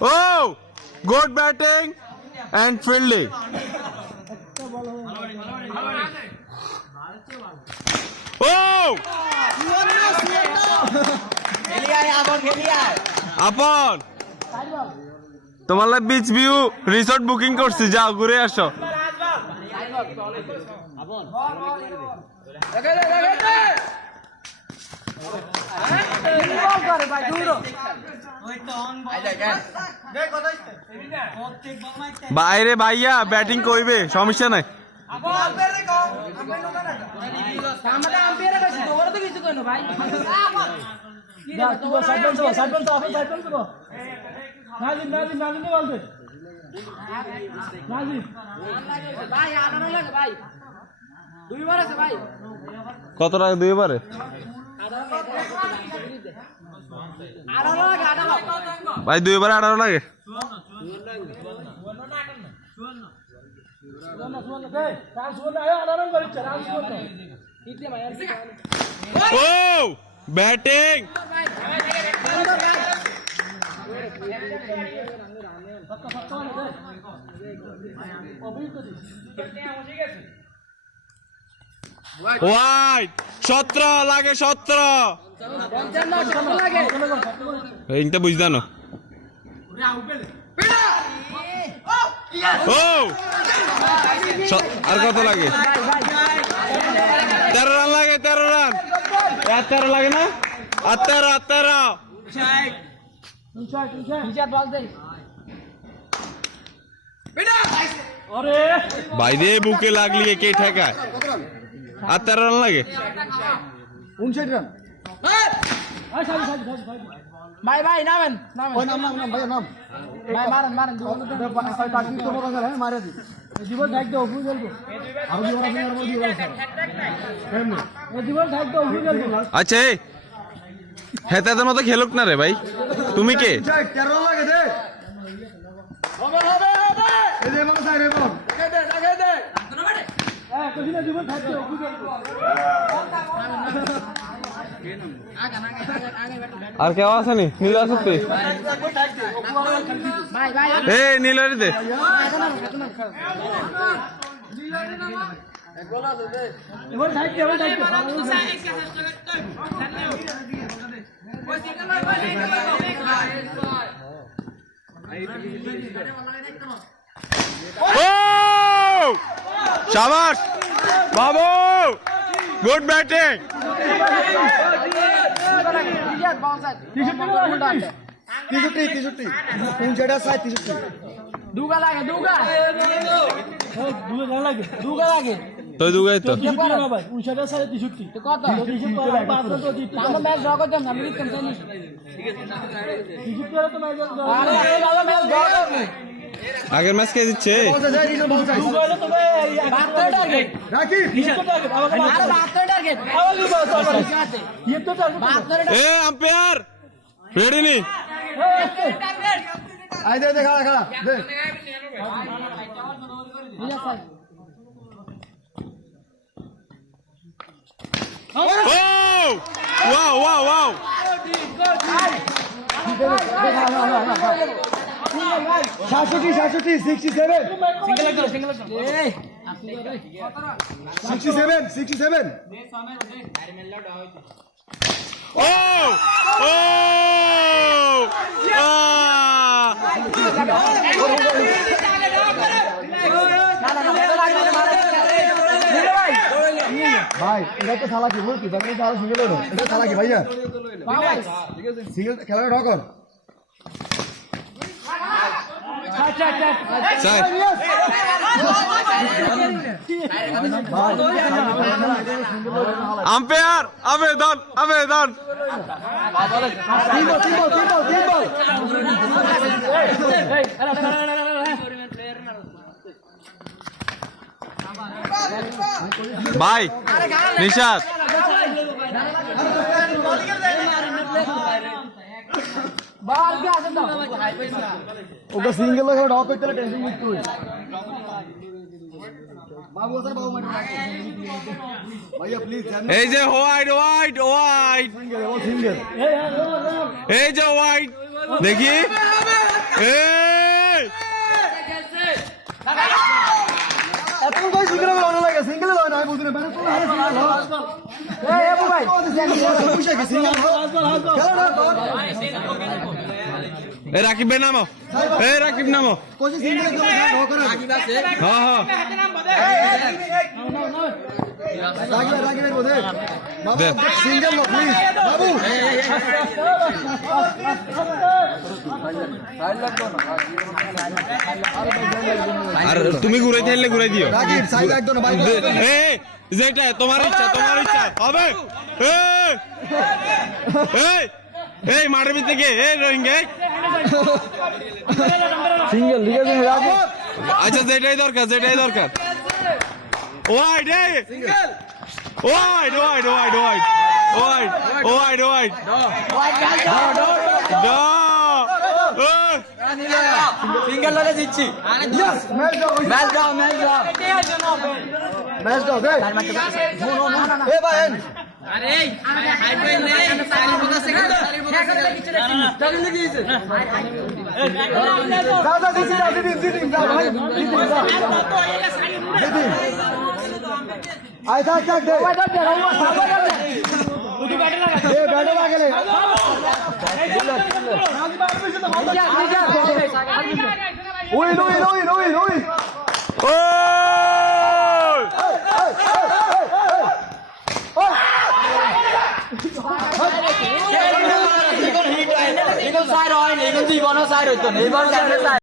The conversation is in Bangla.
Oh, good batting and fielding. Oh, আপন তোমার বিচ ভিউ রিসোর্ট বুকিং করছি, যাও ঘুরে আসো। বাইরে ভাইয়া ব্যাটিং করবে, সমস্যা নাই। কত লাগে দুইবারে? ভাই দুইবারে 18 লাগে। ও ব্যাটিং ওয়াইড 17 লাগে, 17 এইটা বুঝদা না। ও আর কত লাগে? 13 রান লাগে, 13 রান। 13 লাগে না? 13 বাইরে বুকে লাগলি কে ঠেকায়? 13 রান লাগে। 59 রান। ভাই ভাই নামেন নামেন, ওই নাম ভাই নাম ভাই, মারেন মারেন পার্টি তো বড় গেল, মারে দি জীবন ঢাক দাও, ভুল গেল আর জীবন আপনি আর বলি বল কেমনে এই জীবন ঢাক দাও, ভুল গেল। আচ্ছা হেতাদের মতো খেলুক না রে ভাই, তুমি কে? 13 রান লাগে দে, হবে হবে হবে, এই যে মামা সাইরে বল টাকা দে কোনো বাড়ে কদিন জীবন ঢাক দাও, ভুল গেল। আর কেউ আসেনি? নীল আসতে নীলরি দে। শাবাশ বাবু, গুড ব্যাটিং। দুগা লাগে দুগা লাগে দুগা লাগে তো দুগাই তো ভাই 59 সাড়ে 63 তো কত 63 আমরা ম্যাচ ড্র করতাম, আমি জিততাম তাই না? 63 তো ম্যাচ ড্র, আরে দাদা ম্যাচ ড্র করবে। আগের ম্যাচ কে দিচ্ছে? দুগালে তো ভাই 72 টার্গেট রাখি, 72 টার্গেট আরে 72 টার্গেট আবার দুগা সাথে ये तो 72 এ আম্পায়ার রেডি নি? আই দে খা খা দে ও ওয়াও ওয়াও ওয়াও, 67 67 সিঙ্গেল একদম 67 ও ও ভাই এটা তো সালাকি বলছি, তাহলে তো আরো সিঙ্গেল হলো, এটা সালাকি ভাইয়া সিঙ্গেল খেলাটা ড্র কর। সাইড আম্পায়ার আবেদন আবেদন ভাই নিশাদ ওটা সিঙ্গেল লাগে ড্রপ করতে টেনশন মুক্ত হই বাবু স্যার বাবু ভাইয়া প্লিজ এই যে হোয়াইট হোয়াইট হোয়াইট সিঙ্গেল এই যে হোয়াইট দেখি এই এত কই সিঙ্গেল ভালো লাগে সিঙ্গেল লয় না বুঝুন মানে কোন হারে সিঙ্গেল এই বাবু ভাই পুষে কি সিঙ্গেল খেলা না রাকিব ভাই নামো রাকিব নামো কোচি সিঙ্গেল একদম ঢো করে রাকিব আছে হ্যাঁ রাকিব বোধে বাবু সিঙ্গেল লো প্লিজ বাবু আর তুমি ঘুরাই থাকলে ঘুরাই দিও রাকিব সাইড একদম ভাই এই যেটা তোমার ইচ্ছা হবে এই মাঠের ভিতরে কে এই রোহিঙ্গা সিঙ্গেল ঠিক আছে রাকিব আচ্ছা যেটাই দরকার wide single wide wide wide wide wide wide wide single লগে জিতছি ম্যাচ দাও দে এ ভাই আরে হাইড্রেন নেই সারির কথা সেকেন্ড সারির কি হইছে দাদা দিছি দাও ভাই আই থাক দে ব্যাটে লাগলে ওই এখন সাইড হয় না এখন জীবনও সাইড হইতো না এবার